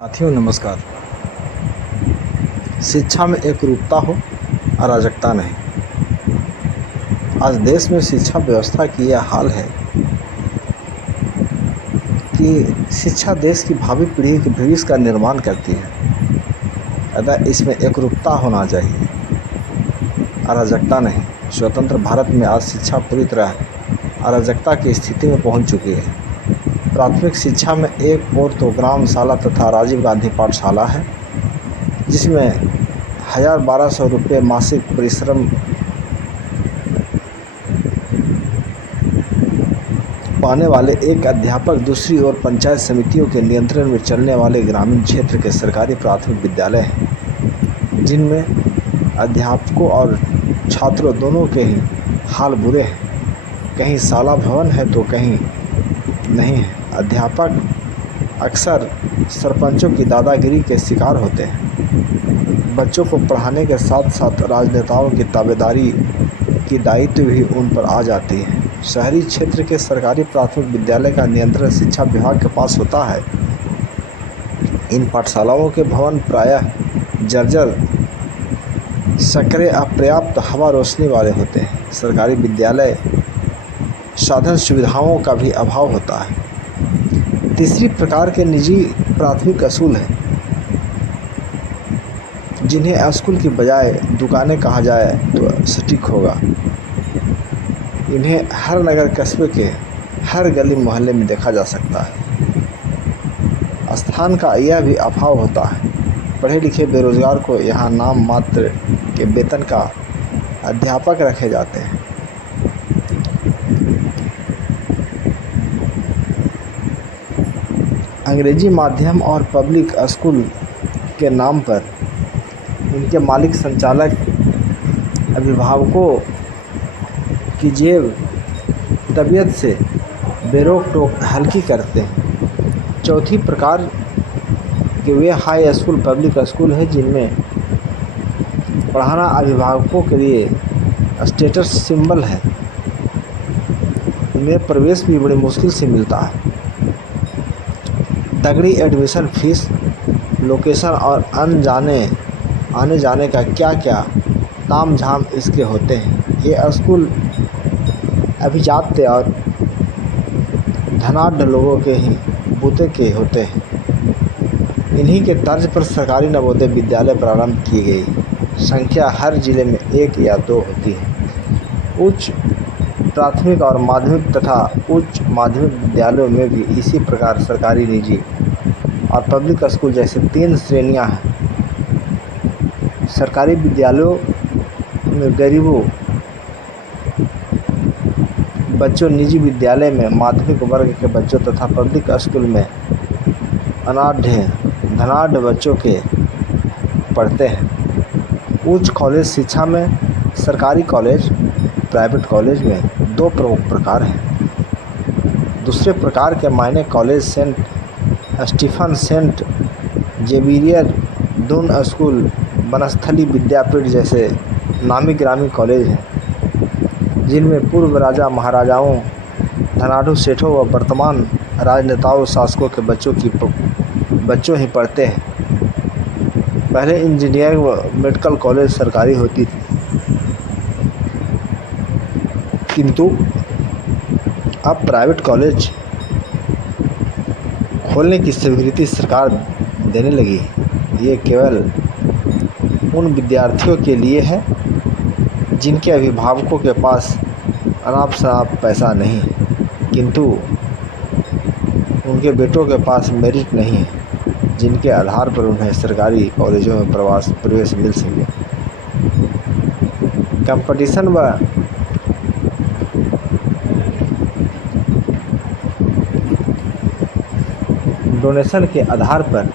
साथियों नमस्कार। शिक्षा में एकरूपता हो, अराजकता नहीं। आज देश में शिक्षा व्यवस्था की यह हाल है कि शिक्षा देश की भावी पीढ़ी के भविष्य का निर्माण करती है। अतः इसमें एकरूपता होना चाहिए, अराजकता नहीं। स्वतंत्र भारत में आज शिक्षा पूरी तरह अराजकता की स्थिति में पहुंच चुकी है। प्राथमिक शिक्षा में एक और तो ग्रामशाला तथा राजीव गांधी पाठशाला है, जिसमें 1200 रुपये मासिक परिश्रम पाने वाले एक अध्यापक, दूसरी ओर पंचायत समितियों के नियंत्रण में चलने वाले ग्रामीण क्षेत्र के सरकारी प्राथमिक विद्यालय हैं, जिनमें अध्यापकों और छात्रों दोनों के ही हाल बुरे हैं। कहीं शाला भवन है तो कहीं नहीं है। अध्यापक अक्सर सरपंचों की दादागिरी के शिकार होते हैं। बच्चों को पढ़ाने के साथ साथ राजनेताओं की ताबेदारी की दायित्व भी उन पर आ जाती है। शहरी क्षेत्र के सरकारी प्राथमिक विद्यालय का नियंत्रण शिक्षा विभाग के पास होता है। इन पाठशालाओं के भवन प्रायः जर्जर, संकरे, अपर्याप्त हवा रोशनी वाले होते हैं। सरकारी विद्यालय साधन सुविधाओं का भी अभाव होता है। तीसरी प्रकार के निजी प्राथमिक स्कूल हैं, जिन्हें स्कूल की बजाय दुकानें कहा जाए तो सटीक होगा। इन्हें हर नगर कस्बे के हर गली मोहल्ले में देखा जा सकता है। स्थान का यह भी अभाव होता है। पढ़े लिखे बेरोजगार को यहाँ नाम मात्र के वेतन का अध्यापक रखे जाते हैं। अंग्रेजी माध्यम और पब्लिक स्कूल के नाम पर इनके मालिक संचालक अभिभावकों की जेब तबीयत से बेरोक टोक हल्की करते हैं। चौथी प्रकार के वे हाई स्कूल पब्लिक स्कूल है, जिनमें पढ़ाना अभिभावकों के लिए स्टेटस सिंबल है। इनमें प्रवेश भी बड़ी मुश्किल से मिलता है। तगड़ी एडमिशन फीस, लोकेशन और आने जाने का क्या क्या ताम झाम इसके होते हैं। ये स्कूल अभिजात और धनाढ्य लोगों के ही बूते के होते हैं। इन्हीं के तर्ज पर सरकारी नवोदय विद्यालय प्रारंभ की गई। संख्या हर जिले में 1 या 2 होती है। उच्च प्राथमिक और माध्यमिक तथा उच्च माध्यमिक विद्यालयों में भी इसी प्रकार सरकारी, निजी और पब्लिक स्कूल जैसे 3 श्रेणियां हैं। सरकारी विद्यालयों में गरीबों बच्चों, निजी विद्यालय में माध्यमिक वर्ग के बच्चों तथा पब्लिक स्कूल में धनाढ्य बच्चों के पढ़ते हैं। उच्च कॉलेज शिक्षा में सरकारी कॉलेज, प्राइवेट कॉलेज में 2 प्रमुख प्रकार हैं। दूसरे प्रकार के मायने college Saint Stephen, Saint Xavier, Doon school, Banasthali Vidyapith जैसे नामी ग्रामी कॉलेज हैं, जिनमें पूर्व राजा महाराजाओं, धनाढ्य सेठों व वर्तमान राजनेताओं, शासकों के बच्चों ही पढ़ते हैं। पहले इंजीनियरिंग व मेडिकल कॉलेज सरकारी होती थी, किंतु अब प्राइवेट कॉलेज खोलने की स्वीकृति सरकार देने लगी है। ये केवल उन विद्यार्थियों के लिए है जिनके अभिभावकों के पास अनाप शनाप पैसा नहीं, किंतु उनके बेटों के पास मेरिट नहीं है, जिनके आधार पर उन्हें सरकारी कॉलेजों में प्रवेश मिल सके। कंपटीशन व डोनेशन के आधार पर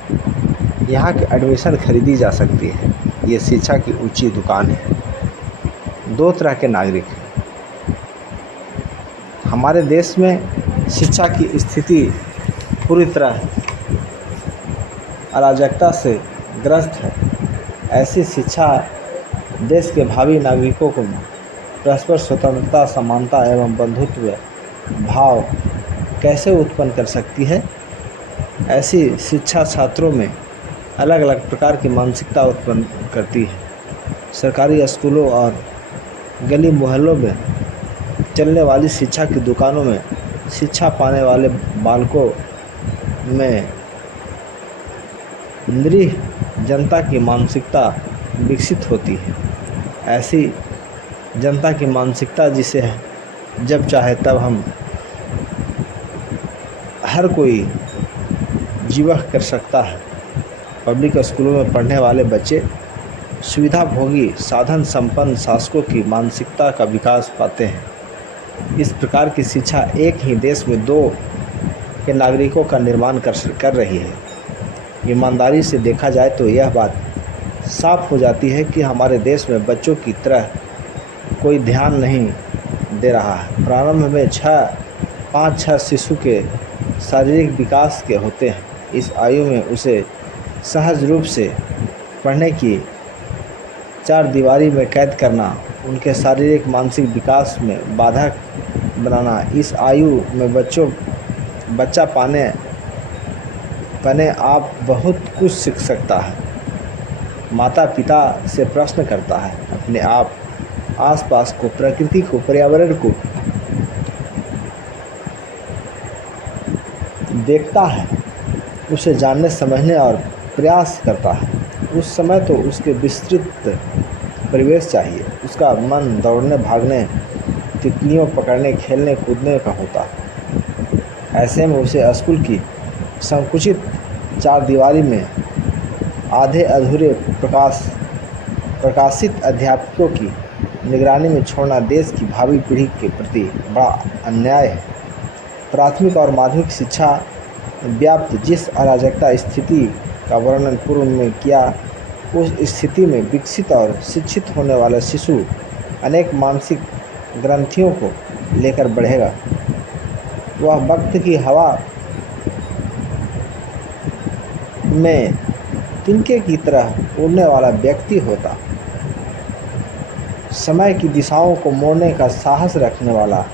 यहाँ की एडमिशन खरीदी जा सकती है। ये शिक्षा की ऊंची दुकान है। 2 तरह के नागरिक हैं। हमारे देश में शिक्षा की स्थिति पूरी तरह अराजकता से ग्रस्त है। ऐसी शिक्षा देश के भावी नागरिकों को परस्पर स्वतंत्रता, समानता एवं बंधुत्व भाव कैसे उत्पन्न कर सकती है? ऐसी शिक्षा छात्रों में अलग अलग प्रकार की मानसिकता उत्पन्न करती है। सरकारी स्कूलों और गली मोहल्लों में चलने वाली शिक्षा की दुकानों में शिक्षा पाने वाले बालकों में निरीह जनता की मानसिकता विकसित होती है। ऐसी जनता की मानसिकता जिसे जब चाहे तब हम हर कोई जीवह कर सकता है। पब्लिक स्कूलों में पढ़ने वाले बच्चे सुविधा भोगी साधन संपन्न शासकों की मानसिकता का विकास पाते हैं। इस प्रकार की शिक्षा एक ही देश में दो के नागरिकों का निर्माण कर रही है। ईमानदारी से देखा जाए तो यह बात साफ हो जाती है कि हमारे देश में बच्चों की तरह कोई ध्यान नहीं दे रहा है। प्रारंभ में 5-6 शिशु के शारीरिक विकास के होते हैं। इस आयु में उसे सहज रूप से पढ़ने की चार दीवारी में कैद करना, उनके शारीरिक मानसिक विकास में बाधक बनाना, इस आयु में बच्चा पने आप बहुत कुछ सीख सकता है। माता पिता से प्रश्न करता है, अपने आप आसपास को, प्रकृति को, पर्यावरण को देखता है, उसे जानने समझने और प्रयास करता है। उस समय तो उसके विस्तृत परिवेश चाहिए। उसका मन दौड़ने भागने, तितलियों पकड़ने, खेलने कूदने का होता है। ऐसे में उसे स्कूल की संकुचित चार दीवारी में आधे अधूरे प्रकाशित अध्यापकों की निगरानी में छोड़ना देश की भावी पीढ़ी के प्रति बड़ा अन्याय है। प्राथमिक और माध्यमिक शिक्षा व्याप्त जिस अराजकता स्थिति का वर्णन पूर्व में किया, उस स्थिति में विकसित और शिक्षित होने वाला शिशु अनेक मानसिक ग्रंथियों को लेकर बढ़ेगा। वह वक्त की हवा में तिनके की तरह उड़ने वाला व्यक्ति होता, समय की दिशाओं को मोड़ने का साहस रखने वाला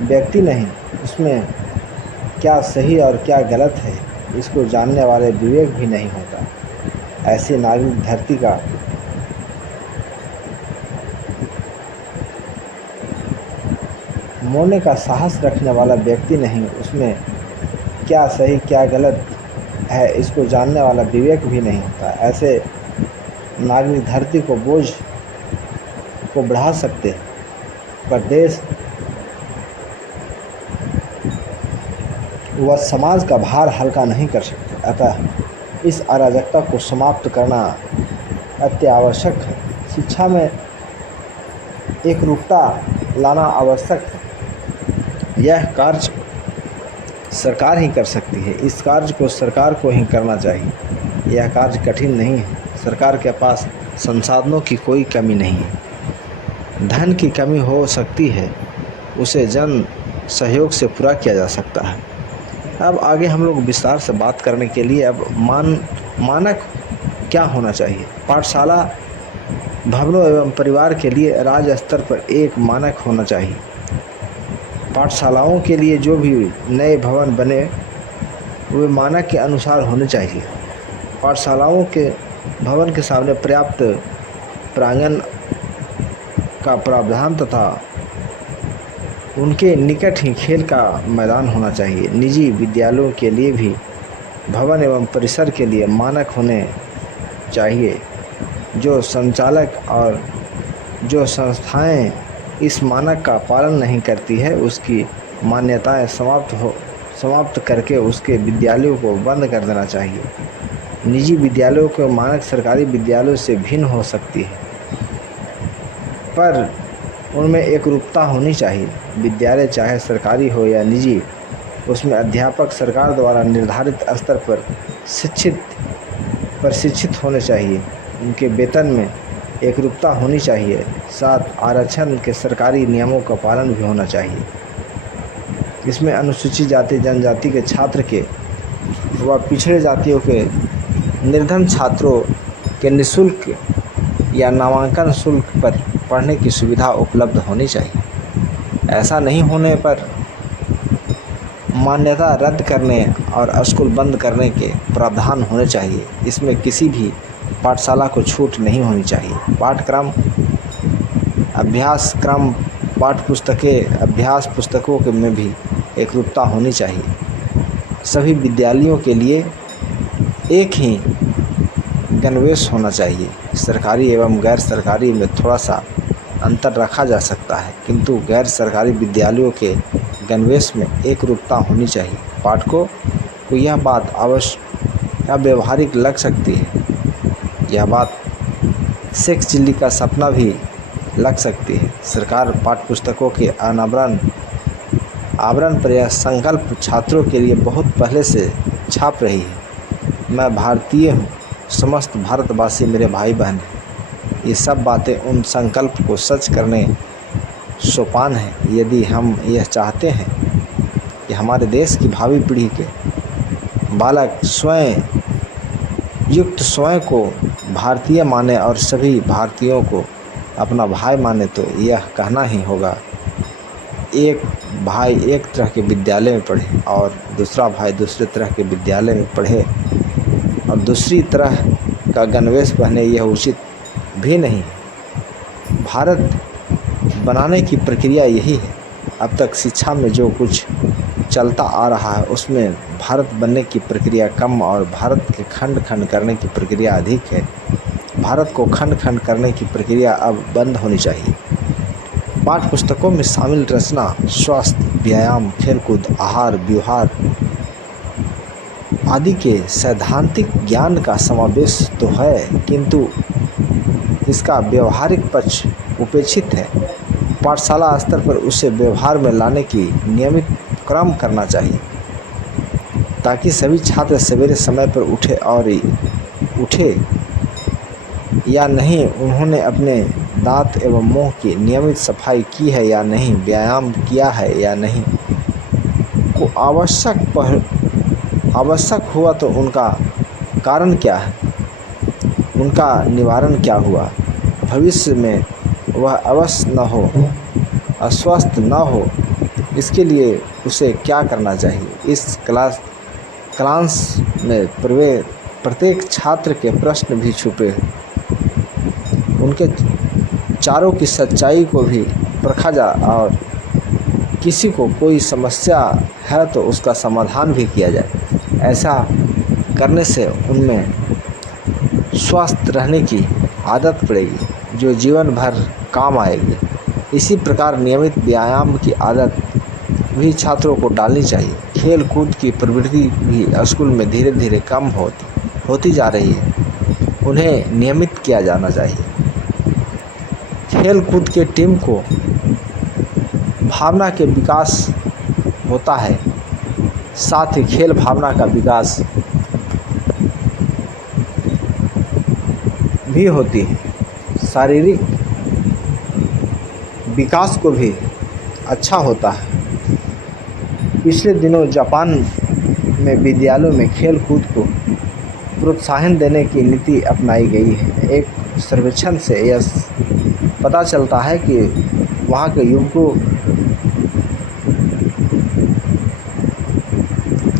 व्यक्ति नहीं। उसमें क्या सही और क्या गलत है इसको जानने वाले विवेक भी नहीं होता। ऐसे नागरिक धरती का मोड़ने का साहस रखने वाला व्यक्ति नहीं, उसमें क्या सही क्या गलत है इसको जानने वाला विवेक भी नहीं होता। ऐसे नागरिक धरती को बोझ को बढ़ा सकते पर देश व समाज का भार हल्का नहीं कर सकते। अतः इस अराजकता को समाप्त करना अत्यावश्यक है। शिक्षा में एकरूपता लाना आवश्यक है। यह कार्य सरकार ही कर सकती है। इस कार्य को सरकार को ही करना चाहिए। यह कार्य कठिन नहीं है। सरकार के पास संसाधनों की कोई कमी नहीं है। धन की कमी हो सकती है, उसे जन सहयोग से पूरा किया जा सकता है। अब आगे हम लोग विस्तार से बात करने के लिए अब मानक क्या होना चाहिए। पाठशाला भवनों एवं परिवार के लिए राज्य स्तर पर एक मानक होना चाहिए। पाठशालाओं के लिए जो भी नए भवन बने वे मानक के अनुसार होने चाहिए। पाठशालाओं के भवन के सामने पर्याप्त प्रांगण का प्रावधान तथा उनके निकट ही खेल का मैदान होना चाहिए। निजी विद्यालयों के लिए भी भवन एवं परिसर के लिए मानक होने चाहिए। जो संचालक और जो संस्थाएं इस मानक का पालन नहीं करती है, उसकी मान्यताएं समाप्त करके उसके विद्यालयों को बंद कर देना चाहिए। निजी विद्यालयों के मानक सरकारी विद्यालयों से भिन्न हो सकती है, पर उनमें एकरूपता होनी चाहिए। विद्यालय चाहे सरकारी हो या निजी, उसमें अध्यापक सरकार द्वारा निर्धारित स्तर पर प्रशिक्षित होने चाहिए। उनके वेतन में एकरूपता होनी चाहिए। साथ आरक्षण के सरकारी नियमों का पालन भी होना चाहिए। इसमें अनुसूचित जाति जनजाति के छात्र के व पिछड़े जातियों के निर्धन छात्रों के निःशुल्क या नामांकन शुल्क पर पढ़ने की सुविधा उपलब्ध होनी चाहिए। ऐसा नहीं होने पर मान्यता रद्द करने और स्कूल बंद करने के प्रावधान होने चाहिए। इसमें किसी भी पाठशाला को छूट नहीं होनी चाहिए। पाठ्यक्रम, अभ्यासक्रम, पाठ्यपुस्तकें, अभ्यास पुस्तकों के में भी एकरूपता होनी चाहिए। सभी विद्यालयों के लिए एक ही गणवेश होना चाहिए। सरकारी एवं गैर सरकारी में थोड़ा सा अंतर रखा जा सकता है, किंतु गैर सरकारी विद्यालयों के गणवेश में एक रूपता होनी चाहिए। पाठकों को यह बात अव्यावहारिक लग सकती है। यह बात सेक्स चिल्ली का सपना भी लग सकती है। सरकार पाठ्यपुस्तकों के आवरण पर यह संकल्प छात्रों के लिए बहुत पहले से छाप रही है। मैं भारतीय हूँ, समस्त भारतवासी मेरे भाई बहन हैं। ये सब बातें उन संकल्प को सच करने सोपान है। यदि हम यह चाहते हैं कि हमारे देश की भावी पीढ़ी के बालक स्वयं को भारतीय माने और सभी भारतीयों को अपना भाई माने, तो यह कहना ही होगा, एक भाई एक तरह के विद्यालय में पढ़े और दूसरा भाई दूसरे तरह के विद्यालय में पढ़े और दूसरी तरह का गणवेश पहने, यह उचित भी नहीं है। भारत बनाने की प्रक्रिया यही है। अब तक शिक्षा में जो कुछ चलता आ रहा है उसमें भारत बनने की प्रक्रिया कम और भारत के खंड खंड करने की प्रक्रिया अधिक है। भारत को खंड खंड करने की प्रक्रिया अब बंद होनी चाहिए। पाठ्य पुस्तकों में शामिल रचना स्वास्थ्य, व्यायाम, खेलकूद, आहार, व्यवहार आदि के सैद्धांतिक ज्ञान का समावेश तो है, किंतु इसका व्यवहारिक पक्ष उपेक्षित है। पाठशाला स्तर पर उसे व्यवहार में लाने की नियमित क्रम करना चाहिए, ताकि सभी छात्र सवेरे समय पर उठे या नहीं, उन्होंने अपने दांत एवं मुंह की नियमित सफाई की है या नहीं, व्यायाम किया है या नहीं, को आवश्यक हुआ तो उनका कारण क्या है, उनका निवारण क्या हुआ, भविष्य में वह अस्वस्थ न हो, इसके लिए उसे क्या करना चाहिए। इस क्लास में प्रत्येक छात्र के प्रश्न भी छुपे, उनके चारों की सच्चाई को भी परखा जा और किसी को कोई समस्या है तो उसका समाधान भी किया जाए। ऐसा करने से उनमें स्वस्थ रहने की आदत पड़ेगी, जो जीवन भर काम आएगी। इसी प्रकार नियमित व्यायाम की आदत भी छात्रों को डालनी चाहिए। खेल कूद की प्रवृत्ति भी स्कूल में धीरे धीरे कम होती जा रही है, उन्हें नियमित किया जाना चाहिए। खेल कूद के टीम को भावना के विकास होता है, साथ ही खेल भावना का विकास भी होती है। शारीरिक विकास को भी अच्छा होता है। पिछले दिनों जापान में विद्यालयों में खेल कूद को प्रोत्साहन देने की नीति अपनाई गई है। एक सर्वेक्षण से यह पता चलता है कि वहाँ के युवकों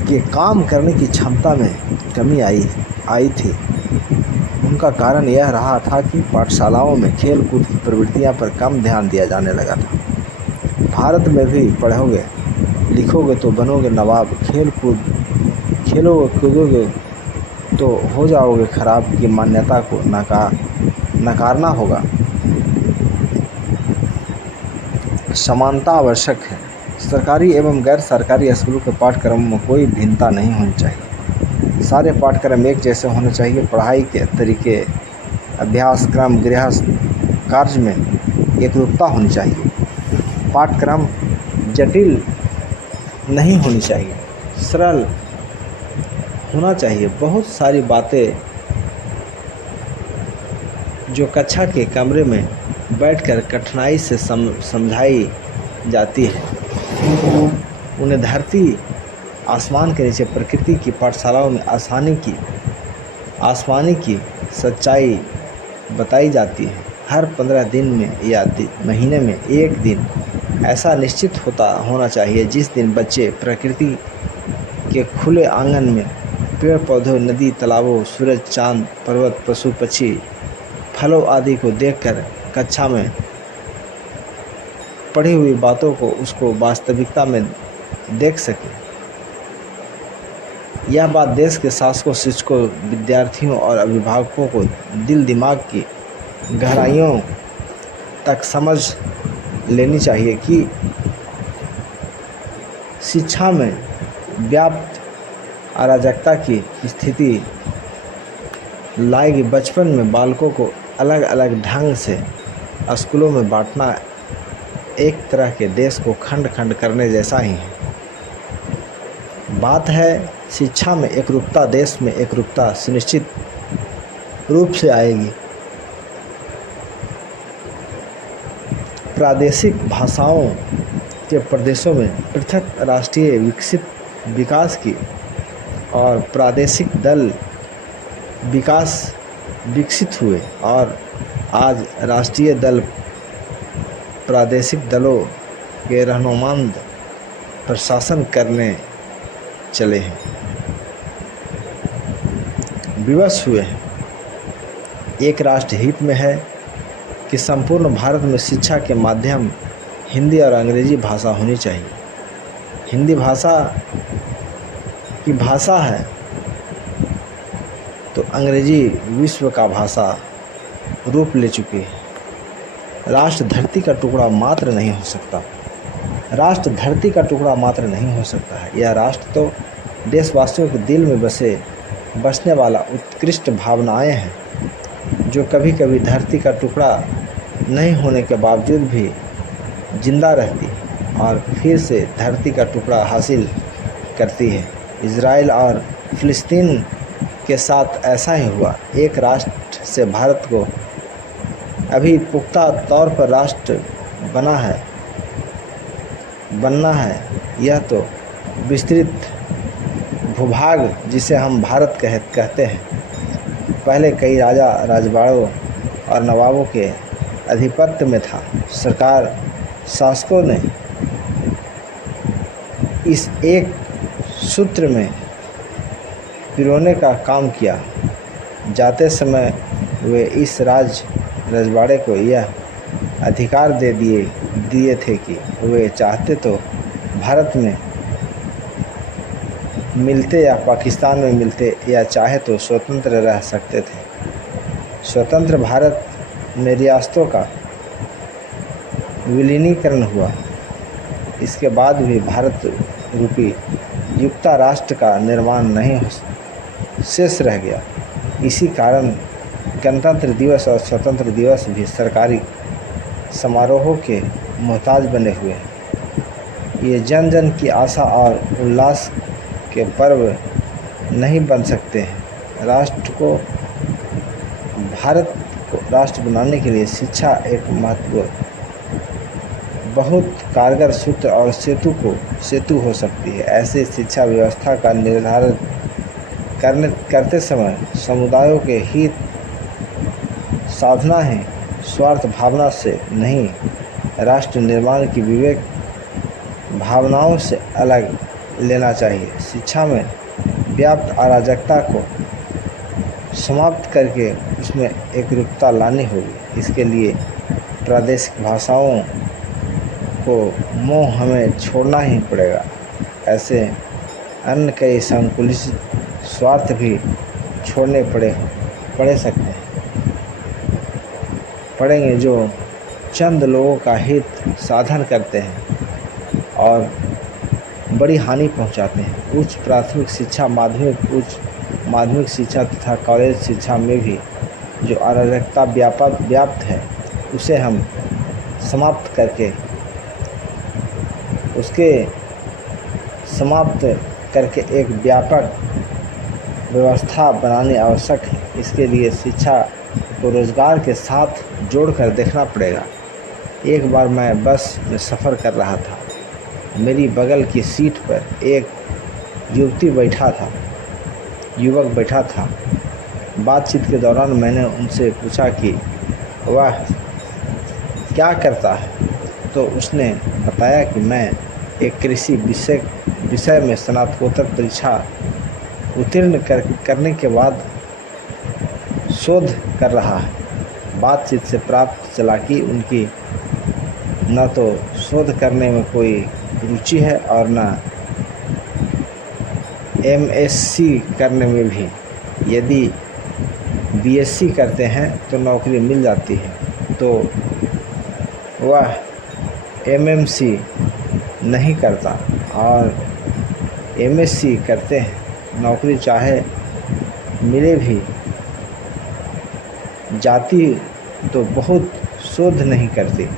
के काम करने की क्षमता में कमी आई थी। उनका कारण यह रहा था कि पाठशालाओं में खेल कूद की प्रवृत्तियाँ पर कम ध्यान दिया जाने लगा था। भारत में भी पढ़ोगे लिखोगे तो बनोगे नवाब, खेलोगे कूदोगे तो हो जाओगे खराब की मान्यता को नकारना होगा। समानता आवश्यक है। सरकारी एवं गैर सरकारी स्कूलों के पाठ्यक्रम में कोई भिन्नता नहीं होनी चाहिए। सारे पाठ्यक्रम एक जैसे होने चाहिए। पढ़ाई के तरीके, अभ्यासक्रम, गृह कार्य में एकरूपता होनी चाहिए। पाठ्यक्रम जटिल नहीं होनी चाहिए, सरल होना चाहिए। बहुत सारी बातें जो कक्षा के कमरे में बैठकर कठिनाई से समझाई जाती है, उन्हें धरती आसमान के नीचे प्रकृति की पाठशालाओं में आसमानी की सच्चाई बताई जाती है। हर 15 दिन में या महीने में एक दिन ऐसा निश्चित होना चाहिए जिस दिन बच्चे प्रकृति के खुले आंगन में पेड़ पौधों, नदी, तालाबों, सूरज, चांद, पर्वत, पशु पक्षी, फलों आदि को देखकर कक्षा में पढ़ी हुई बातों को उसको वास्तविकता में देख सके। यह बात देश के शासकों, शिक्षकों, विद्यार्थियों और अभिभावकों को दिल दिमाग की गहराइयों तक समझ लेनी चाहिए कि शिक्षा में व्याप्त अराजकता की स्थिति लाएगी। बचपन में बालकों को अलग अलग ढंग से स्कूलों में बांटना एक तरह के देश को खंड खंड करने जैसा ही है। बात है शिक्षा में एकरूपता, देश में एकरूपता सुनिश्चित रूप से आएगी। प्रादेशिक भाषाओं के प्रदेशों में पृथक राष्ट्रीय विकास की और प्रादेशिक दल विकसित हुए और आज राष्ट्रीय दल प्रादेशिक दलों के रहनुमांद प्रशासन करने चले हैं, विवश हुए हैं। एक राष्ट्र हित में है कि संपूर्ण भारत में शिक्षा के माध्यम हिंदी और अंग्रेजी भाषा होनी चाहिए। हिंदी भाषा की भाषा है तो अंग्रेजी विश्व का भाषा रूप ले चुकी है। राष्ट्र धरती का टुकड़ा मात्र नहीं हो सकता। राष्ट्र धरती का टुकड़ा मात्र नहीं हो सकता है। यह राष्ट्र तो देशवासियों के दिल में बसने वाला उत्कृष्ट भावनाएं हैं जो कभी कभी धरती का टुकड़ा नहीं होने के बावजूद भी जिंदा रहती है और फिर से धरती का टुकड़ा हासिल करती है। इजराइल और फिलिस्तीन के साथ ऐसा ही हुआ। एक राष्ट्र से भारत को अभी पुख्ता तौर पर राष्ट्र बनना है। यह तो विस्तृत भूभाग जिसे हम भारत कहते हैं पहले कई राजा राजवाड़ों और नवाबों के आधिपत्य में था। शासकों ने इस एक सूत्र में पिरोने का काम किया। जाते समय वे इस रजवाड़े को यह अधिकार दे दिए थे कि वे चाहते तो भारत में मिलते या पाकिस्तान में मिलते या चाहे तो स्वतंत्र रह सकते थे। स्वतंत्र भारत में रियासतों का विलीनीकरण हुआ। इसके बाद भी भारत रूपी युक्ता राष्ट्र का निर्माण नहीं शेष रह गया। इसी कारण गणतंत्र दिवस और स्वतंत्र दिवस भी सरकारी समारोहों के मोहताज बने हुए हैं। ये जन जन की आशा और उल्लास के पर्व नहीं बन सकते हैं। भारत को राष्ट्र बनाने के लिए शिक्षा एक बहुत कारगर सूत्र और सेतु हो सकती है। ऐसे शिक्षा व्यवस्था का निर्धारण करते समय समुदायों के हित साधना है, स्वार्थ भावना से नहीं, राष्ट्र निर्माण की विवेक भावनाओं से अलग लेना चाहिए। शिक्षा में व्याप्त अराजकता को समाप्त करके उसमें एकरूपता लानी होगी। इसके लिए प्रादेशिक भाषाओं को मोह हमें छोड़ना ही पड़ेगा। ऐसे अन्य कई संकुचित स्वार्थ भी छोड़ने पड़ेंगे जो चंद लोगों का हित साधन करते हैं और बड़ी हानि पहुंचाते हैं। उच्च प्राथमिक शिक्षा, माध्यमिक शिक्षा तथा कॉलेज शिक्षा में भी जो अराजकता व्याप्त है उसे हम समाप्त करके एक व्यापक व्यवस्था बनानी आवश्यक है। इसके लिए शिक्षा को रोजगार के साथ जोड़कर देखना पड़ेगा। एक बार मैं बस में सफ़र कर रहा था। मेरी बगल की सीट पर एक युवक बैठा था। बातचीत के दौरान मैंने उनसे पूछा कि वह क्या करता है, तो उसने बताया कि मैं एक कृषि विषय में स्नातकोत्तर परीक्षा उत्तीर्ण करने के बाद शोध कर रहा है। बातचीत से प्राप्त चला कि उनकी न तो शोध करने में कोई रुचि है और न एमएससी करने में भी। यदि बीएससी करते हैं तो नौकरी मिल जाती है, तो वह एमएमसी नहीं करता, और एमएससी करते हैं नौकरी चाहे मिले भी जाती तो बहुत शोध नहीं करती।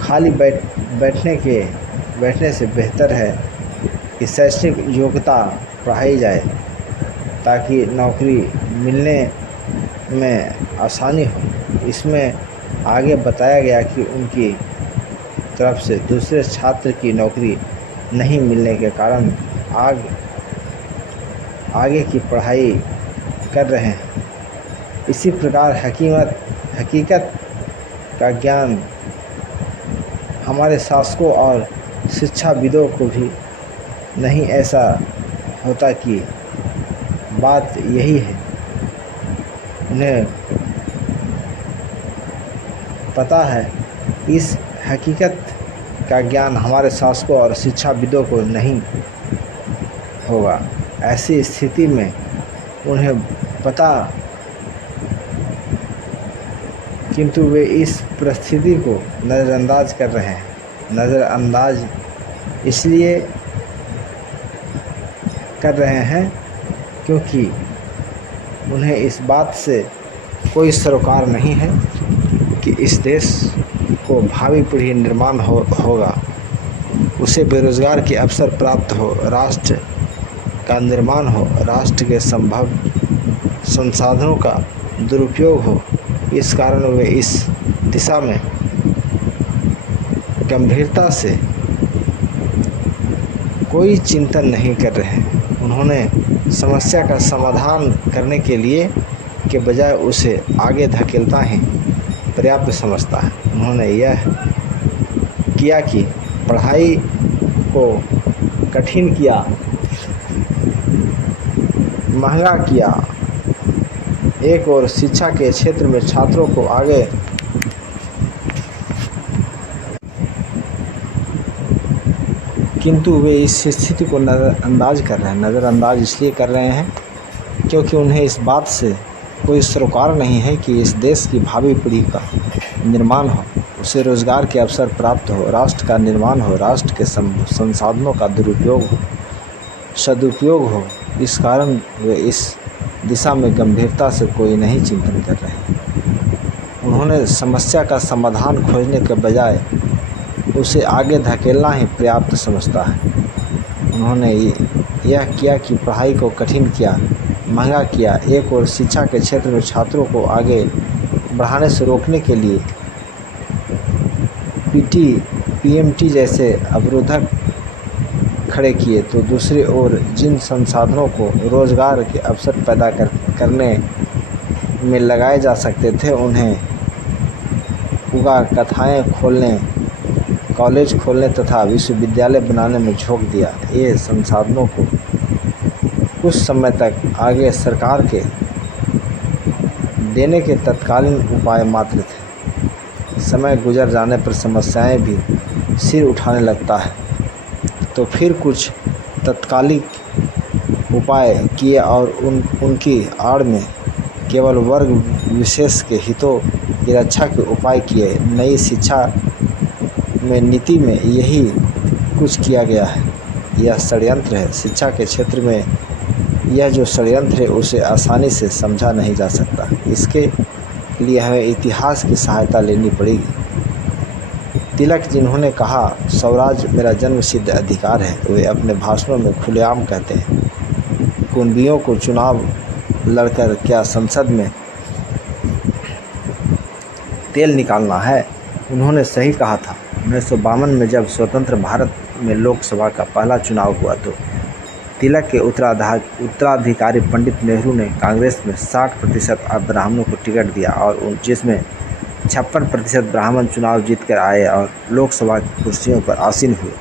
खाली बैठने से बेहतर है कि शैक्षणिक योग्यता पढ़ाई जाए ताकि नौकरी मिलने में आसानी हो। इसमें आगे बताया गया कि उनकी तरफ से दूसरे छात्र की नौकरी नहीं मिलने के कारण आगे की पढ़ाई कर रहे हैं। इसी प्रकार हकीकत का ज्ञान हमारे शासकों और शिक्षाविदों को भी नहीं ऐसा होता कि बात यही है। उन्हें पता है इस हकीकत का ज्ञान हमारे शासकों और शिक्षाविदों को नहीं होगा। ऐसी स्थिति में उन्हें पता, किंतु वे इस परिस्थिति को नज़रअंदाज कर रहे हैं। नज़रअंदाज इसलिए कर रहे हैं क्योंकि उन्हें इस बात से कोई सरोकार नहीं है कि इस देश को भावी पीढ़ी निर्माण होगा, उसे बेरोज़गार के अवसर प्राप्त हो, राष्ट्र का निर्माण हो, राष्ट्र के संभव संसाधनों का दुरुपयोग हो। इस कारण वे इस दिशा में गंभीरता से कोई चिंतन नहीं कर रहे हैं। उन्होंने समस्या का समाधान करने के बजाय उसे आगे धकेलता ही पर्याप्त समझता है। उन्होंने यह किया कि पढ़ाई को कठिन किया, महंगा किया। एक और शिक्षा के क्षेत्र में छात्रों को आगे किंतु वे इस स्थिति को नज़रअंदाज कर रहे हैं। नज़रअंदाज इसलिए कर रहे हैं क्योंकि उन्हें इस बात से कोई सरोकार नहीं है कि इस देश की भावी पीढ़ी का निर्माण हो, उसे रोज़गार के अवसर प्राप्त हो, राष्ट्र का निर्माण हो, राष्ट्र के संसाधनों का सदुपयोग हो। इस कारण वे इस दिशा में गंभीरता से कोई नहीं चिंतन कर रहे हैं। उन्होंने समस्या का समाधान खोजने के बजाय उसे आगे धकेलना ही पर्याप्त समझता है। उन्होंने यह किया कि पढ़ाई को कठिन किया, महंगा किया। एक और शिक्षा के क्षेत्र में छात्रों को आगे बढ़ाने से रोकने के लिए पीएमटी जैसे अवरोधक खड़े किए, तो दूसरी ओर जिन संसाधनों को रोज़गार के अवसर पैदा करने में लगाए जा सकते थे, उन्हें उगा कथाएँ खोलने, कॉलेज खोलने तथा विश्वविद्यालय बनाने में झोंक दिया। ये संसाधनों को कुछ समय तक आगे सरकार के देने के तत्कालीन उपाय मात्र थे। समय गुजर जाने पर समस्याएं भी सिर उठाने लगता है, तो फिर कुछ तत्कालिक उपाय किए और उनकी आड़ में केवल वर्ग विशेष के हितों की रक्षा के उपाय किए। नई शिक्षा में नीति में यही कुछ किया गया है। यह षड्यंत्र है। शिक्षा के क्षेत्र में यह जो षड्यंत्र है उसे आसानी से समझा नहीं जा सकता। इसके लिए हमें इतिहास की सहायता लेनी पड़ेगी। तिलक जिन्होंने कहा स्वराज मेरा जन्मसिद्ध अधिकार है, वे अपने भाषणों में खुलेआम कहते हैं। कुंबियों को चुनाव लड़कर क्या संसद में तेल निकालना है। उन्होंने सही कहा था। 1952 में जब स्वतंत्र भारत में लोकसभा का पहला चुनाव हुआ तो तिलक के उत्तराधिकारी पंडित नेहरू ने कांग्रेस में 60% ब्राह्मणों को टिकट दिया, और जिसमें 56% ब्राह्मण चुनाव जीतकर आए और लोकसभा की कुर्सियों पर आसीन हुए।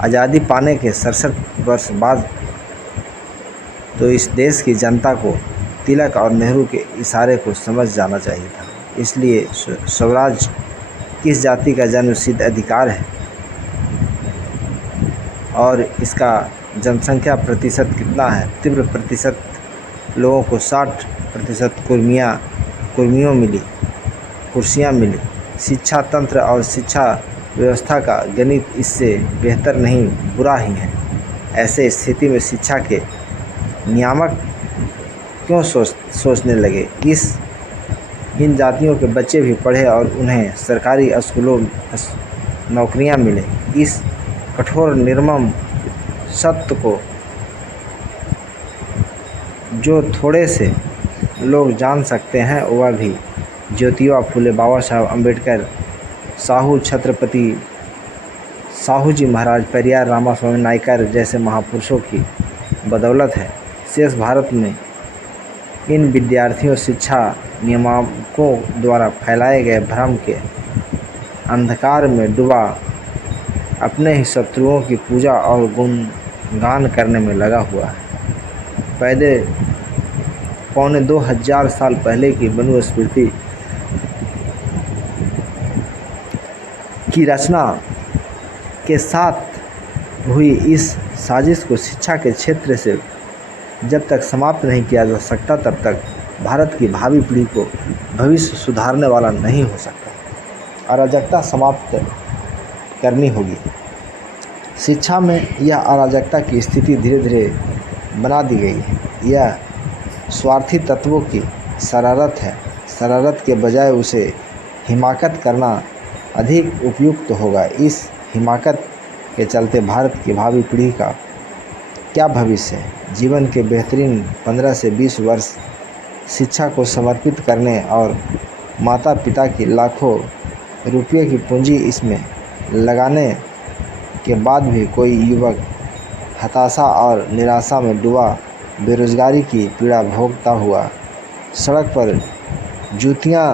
आज़ादी पाने के 67 वर्ष बाद तो इस देश की जनता को तिलक और नेहरू के इशारे को समझ जाना चाहिए था। इसलिए स्वराज किस जाति का जन्मसिद्ध अधिकार है और इसका जनसंख्या प्रतिशत कितना है। तीव्र प्रतिशत लोगों को 60% कुर्सियाँ मिली। शिक्षा तंत्र और शिक्षा व्यवस्था का गणित इससे बेहतर नहीं बुरा ही है। ऐसे स्थिति में शिक्षा के नियामक क्यों सोचने लगे इन जातियों के बच्चे भी पढ़े और उन्हें सरकारी स्कूलों नौकरियां मिले। इस कठोर निर्मम सत्य को जो थोड़े से लोग जान सकते हैं वह भी ज्योतिबा फुले, बाबा साहब अम्बेडकर, छत्रपति साहू जी महाराज, पेरियार रामास्वामी नायकर जैसे महापुरुषों की बदौलत है। शेष भारत में इन विद्यार्थियों शिक्षा नियामकों द्वारा फैलाए गए भ्रम के अंधकार में डूबा अपने ही शत्रुओं की पूजा और गुणगान करने में लगा हुआ है। पौने 2000 साल पहले की मनुस्मृति की रचना के साथ हुई इस साजिश को शिक्षा के क्षेत्र से जब तक समाप्त नहीं किया जा सकता तब तक भारत की भावी पीढ़ी को भविष्य सुधारने वाला नहीं हो सकता। अराजकता समाप्त करनी होगी। शिक्षा में यह अराजकता की स्थिति धीरे धीरे बना दी गई है। यह स्वार्थी तत्वों की शरारत है। शरारत के बजाय उसे हिमाकत करना अधिक उपयुक्त होगा। इस हिमाकत के चलते भारत की भावी पीढ़ी का क्या भविष्य है। जीवन के बेहतरीन 15 से 20 वर्ष शिक्षा को समर्पित करने और माता पिता की लाखों रुपये की पूंजी इसमें लगाने के बाद भी कोई युवक हताशा और निराशा में डूबा बेरोजगारी की पीड़ा भोगता हुआ सड़क पर जूतियां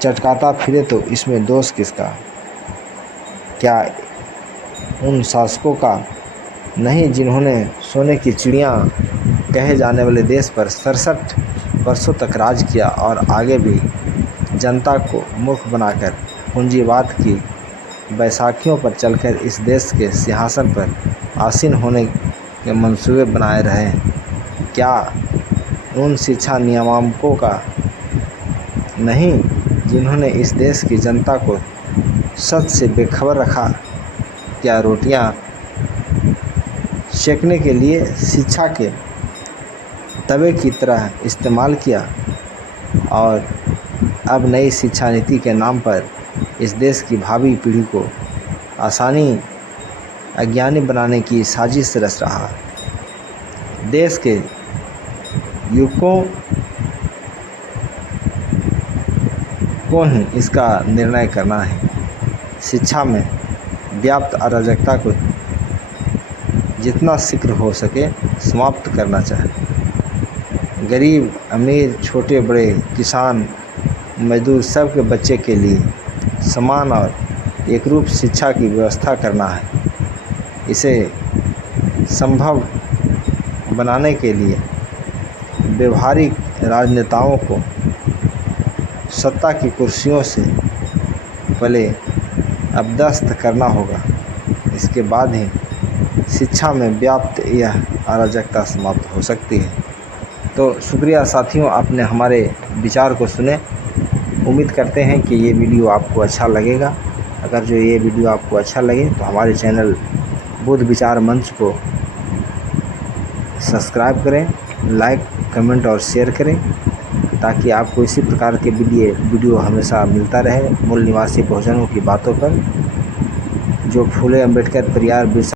चटकाता फिरे तो इसमें दोष किसका? क्या उन शासकों का नहीं जिन्होंने सोने की चिड़िया कहे जाने वाले देश पर 67 वर्षों तक राज किया और आगे भी जनता को मूर्ख बनाकर पूंजीवाद की बैसाखियों पर चलकर इस देश के सिंहासन पर आसीन होने के मंसूबे बनाए रहे हैं? क्या उन शिक्षा नियामकों का नहीं जिन्होंने इस देश की जनता को सच से बेखबर रखा? क्या रोटियां सेकने के लिए शिक्षा के तवे की तरह इस्तेमाल किया और अब नई शिक्षा नीति के नाम पर इस देश की भावी पीढ़ी को अज्ञानी बनाने की साजिश रच रहा? देश के युवकों को ही इसका निर्णय करना है। शिक्षा में व्याप्त अराजकता को जितना शीघ्र हो सके समाप्त करना चाहिए। गरीब अमीर, छोटे बड़े, किसान मजदूर सबके बच्चे के लिए समान और एकरूप शिक्षा की व्यवस्था करना है। इसे संभव बनाने के लिए व्यवहारिक राजनेताओं को सत्ता की कुर्सियों से पहले अपदस्थ करना होगा। इसके बाद ही शिक्षा में व्याप्त यह अराजकता समाप्त हो सकती है। तो शुक्रिया साथियों, आपने हमारे विचार को सुने। उम्मीद करते हैं कि ये वीडियो आपको अच्छा लगेगा। अगर जो ये वीडियो आपको अच्छा लगे तो हमारे चैनल बुद्ध विचार मंच को सब्सक्राइब करें, लाइक, कमेंट और शेयर करें ताकि आपको इसी प्रकार के वीडियो हमेशा मिलता रहे। मूल निवासी बहुजनों की बातों पर जो फूले, अम्बेडकर, पेरियार, बिरसा